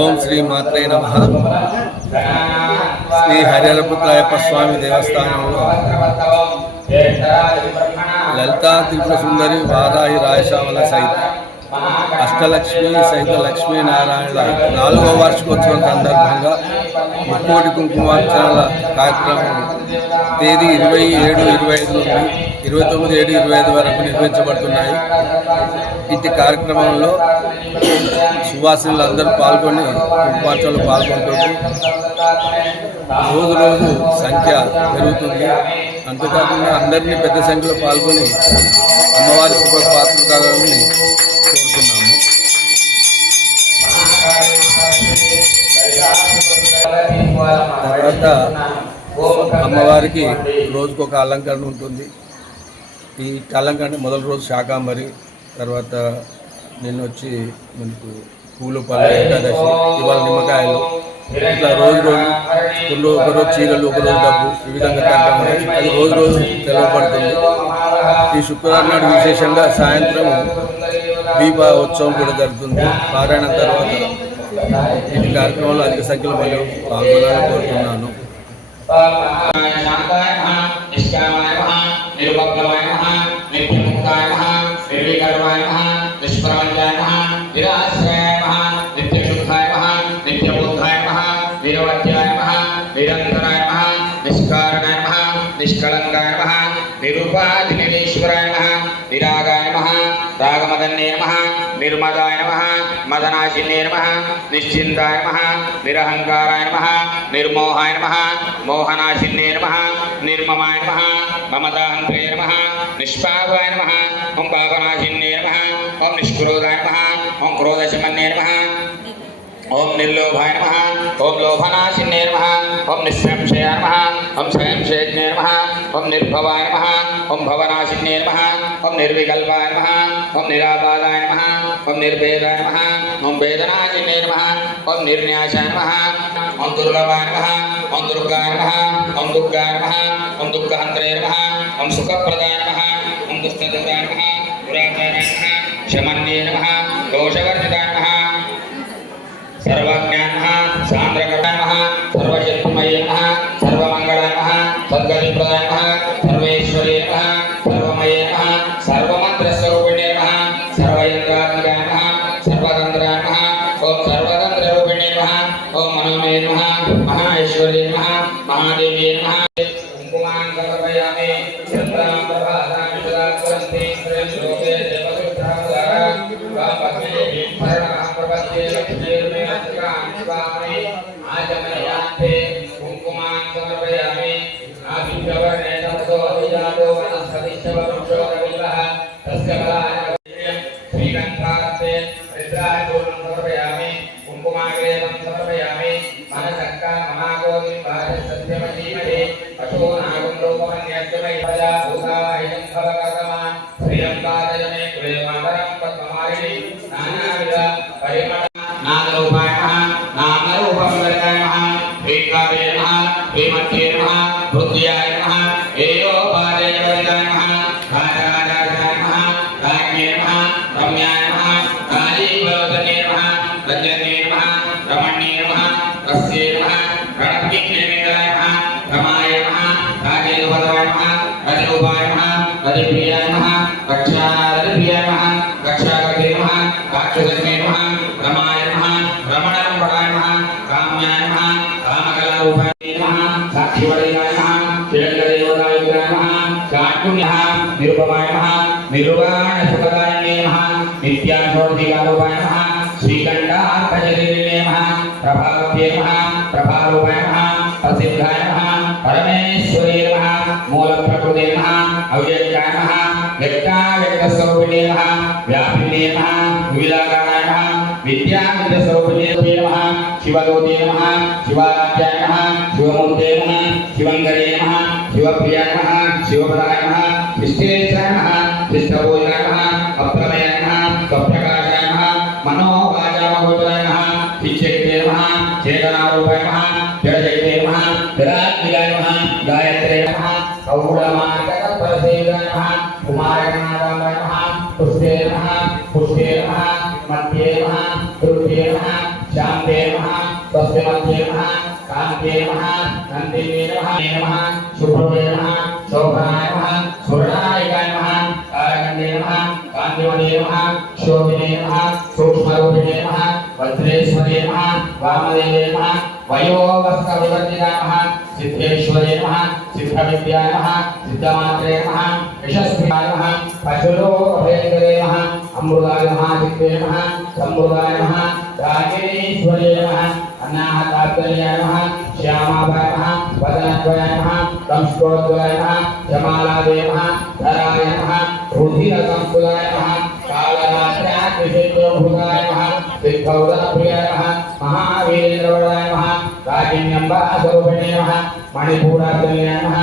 ओम श्री मात्रे नमः। श्री हरिहरपुत्रायप्पा स्वामी देवस्थानंलो ललिता त्रिपुर सुंदरी वाराही रायशामल सहित अष्टलक्ष्मी सहित लक्ष्मीनारायण 4వ వార్షికోత్సవం సందర్భంగా ముక్కోటి కుంకుమార్చనల కార్యక్రమం తేదీ 27, 25 నుండి 29, 7, 25 వరకు నిర్వహించబడుతున్నాయి. ఇట్టి కార్యక్రమంలో సువాసినులు అందరూ పాల్గొని కుంకుమార్చనలో పాల్గొంటూ రోజు రోజు సంఖ్య పెరుగుతుంది. అంతేకాకుండా అందరినీ పెద్ద సంఖ్యలో పాల్గొని అమ్మవారి పాత్రలు కావాలని కోరుతున్నాము. తర్వాత అమ్మవారికి రోజుకొక అలంకరణ ఉంటుంది. ఈ అలంకరణ మొదటి రోజు శాకాంబరి, తర్వాత నిన్న వచ్చి మనకు పూలు పళ్ళు ఏకాదశి, ఇవాళ నిమ్మకాయలు, ఇట్లా రోజు రోజు ఒకరోజు చీరలు, ఒకరోజు డబ్బు, ఈ విధంగా కార్యక్రమం అది రోజు రోజు తెలవబడుతుంది. ఈ శుక్రవారం నాడు విశేషంగా సాయంత్రం దీప ఉత్సవం కూడా జరుగుతుంది. పారాయణం తర్వాత ఈ కార్యక్రమంలో అధిక సంఖ్యలో మళ్ళీ పాల్గొనాలని కోరుతున్నాను. निरूपाधिनिलेश्वराय नमः, विरागाय नमः, रागमदन्ये नमः, निर्मदाय नमः, मदनाशिन्ये नमः, निश्चिन्ताय नमः, निरहंकाराय नमः, निर्मोहाय नमः, मोहनाशिन्ये नमः, निर्ममाय नमः, ममताहंत्रे नमः, निष्पापाय नमः, ओं पापनाशिन्ये नमः, ओं निष्क्रोधाय नमः, ओं क्रोधशमन्ये नमः, ओम निर्लोभाय नमः, ओम लोभनाशिन्ये नमः, ओम निःसंशयाय नमः, ओम संशयज्ञे नमः, ओम निर्भवाय नमः, ओम भवनाशिन्ये नमः, ओम निर्विकल्पाय नमः, ओम निराबाधाय नमः, ओम निर्भेदाय नमः, ओम वेदनाशिन्ये नमः, ओम निर्न्यासाय नमः, ओम दुर्लभाय नमः, ओम दुर्गाय नमः, ओम दुर्गाय नमः, ओम दुःखहन्त्रे नमः, ओम सुखप्रदाय नमः, ओम दुष्टदूराय नमः, दुराचाराय नमः, शमन्ये नमः, दोषवर्जिताय नमः, सर्वज्ञाय नमः, सान्द्रकराय नमः, सर्वशक्तिमये नमः, सर्वमङ्गलाय नमः, सद्गतिप्रदाय नमः, सर्वेश्वरे नमः, सर्वमये नमः, सर्वमन्त्रस्वरूपिणे नमः, सर्वयन्त्रात्मकाय नमः, सर्वतन्त्राय नमः, ओम सर्वतन्त्ररूपिणे नमः, ओम मनोमये नमः, महाऐश्वर्ये नमः, महादेव्ये नमः। कुमान् समर्पयामि चन्द्रां प्रभातां सदात्वन्ते श्लोके देवसुत्रावतारा वापस्ये विभरणः प्रपद्ये लक्ष्मीर्मे स्वामी आजमयान्ते कुङ्कुमान् समर्पयामि आदित्यवर्णे तमसो अभिजातो वनस्पतिश्चवरुक्षो कविल्लः तस्य बलाय श्रीगन्धास्ते रुद्राय पूर्णं समर्पयामि कुङ्कुमाग्रेवं समर्पयामि मनसक्का महागोविं भारसत्यमधीमहे अशोनागं रूपमन्यस्मै प्रजा भूतायं भवकर्मा श्रियं पादयमे कुले मातरं पद्ममालिनी नाना नागरूपाय नमः नामरूपमङ्गलाय नमः श्रीकारे नमः श्रीमत्ये नमः रुद्राय नमः एयोपादेय वरिदाय नमः राजराजाय नमः राज्ञे नमः रम्याय नमः कालीवलोचने नमः रजने नमः रमण्ये नमः तस्ये नमः रणविघ्नेन्द्राय नमः रमाय नमः राजेन्द्रपदाय नमः रजरूपाय नमः रजप्रियाय नमः रक्षारजप्रियाय नमः रक्षाकर्ते नमः राक्षसने नमः रमाय नमः रमणरमणाय नमः काम्याय नमः कामकलारूपाय नमः साक्षिवदयाय नमः शिवदेवताय नमः काकुण्यः निरुपमाय नमः निरुपाणसुखदाय नमः नित्याशोधिकारूपाय नमः श्रीकण्ठार्कजलिने नमः प्रभावते नमः प्रभारूपाय नमः प्रसिद्धाय नमः परमेश्वरे नमः मूलप्रकृते नमः अव्यक्ताय नमः व्यक्ताव्यक्तस्वरूपिणे नमः व्यापिने नमः विविधाकाराय नमः विद्याविद्यास्वरूपिणे नमः शिवदूते नमः शिवाराध्याय नमः शिवमूर्ते नमः शिवङ्करे नमः शिवप्रियाय नमः शिवपदाय नमः शिष्टेशाय नमः शिष्टभोजाय नमः अप्रमेयाय नमः स्वप्रकाशाय नमः मनोवाचामगोचराय नमः शिक्षक्ते नमः चेतनारूपाय नमः जडजयते नमः जडात्मिकाय नमः गायत्रे नमः कौडमार्गकल्पसेवाय नमः कुमारगणाय नमः पुष्पे नमः पुष्पे नमः मध्ये नमः कृत्ये नमः शान्ते नमः स्वस्ति मध्ये नमः कान्ते नमः नन्दिने नमः शुभ्रवे नमः शोभनाय नमः सुवर्णायकाय नमः कालकण्डे नमः कान्तिमते नमः शोभिने नमः सूक्ष्मरूपिणे नमः वज्रेश्वरे नमः वामदेवे नमः वयोवस्त्रविवर्जिताय नमः सिद्धेश्वरे नमः सिद्धविद्याय नमः सिद्धमात्रे नमः यशस्विनाय नमः पशुलोकभयङ्करे नमः अमृताय नमः सिद्धे नमः सम्मृताय नमः राजेश्वरे नमः अन्नाहतात्पर्याय नमः श्यामाभाय नमः वदनद्वयाय नमः संस्कृतद्वयाय नमः जमालादे नमः धराय नमः रुधिरसंस्कृताय नमः कालरात्र्यात्रिशेषभूताय नमः सिद्धौदप्रियाय नमः महावीरेन्द्रवराय नमः राजिन्यम्बास्वरूपिणे नमः मणिपूरात्मने नमः